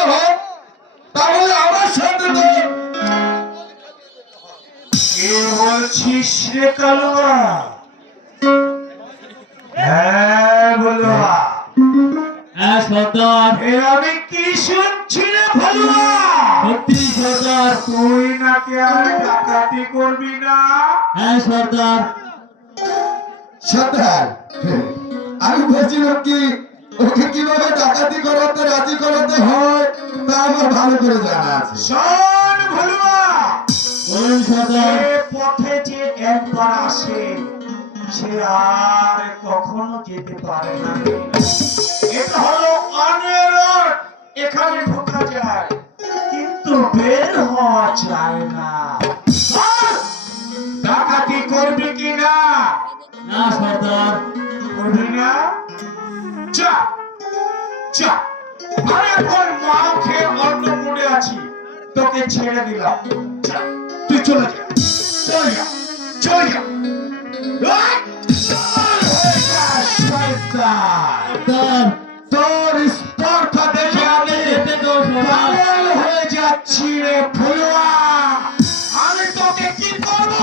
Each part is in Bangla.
দিতে হয় তাহলে আমার সাথে তো কে বলছিস রে কালুয়া? হ্যাঁ বলুয়া। হ্যাঁ সর্দার। এ আমি কি শুনছি সর্দার। তুই নাকি আর ডাকাতি করবি না? হ্যাঁ সর্দার। সর্দার আমি বলছিলাম কি ওকে ডাকাতি করাতে রাজি করাতে হয় তা আমার ভালো করে জানা আছে। শোন ভালুয়া পথে যে একবার আসে সে আর কখনো যেতে পারে না। এটা হলো এখানে ঢোকা যায় কিন্তু বের হওয়া যায় না। বল, ডাকাতি করবি কিনা? না সর্দার। করবি না? যা আমি এখন মাও খেয়ে অন্য মুড়ে আছি। তোকে ছেড়ে দিলাম। যা তুই চলে যা। চলে যা চলে যা। হয়ে তোর দেখে আমি পাগল হয়ে যাচ্ছি রে ফুলুয়া। আমি তোকে কি করব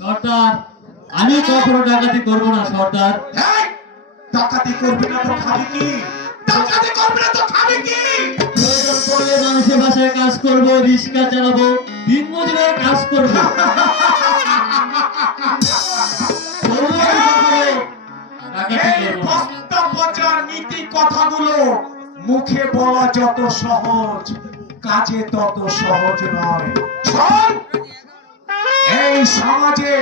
সর্দার আমি কখনো ডাকাতি করব না সর্দার। এই, ডাকাতি করবি না তো খাবি কি? ডাকাতি করবি না তো খাবি কি? প্রয়োজন পড়লে মানুষের বাসায় কাজ করব রিক্সা চালাবো দিন মজুরের কাজ করব। নীতি কথাগুলো মুখে বলা যত সহজ কাজে তত সহজ নয়। এই সমাজে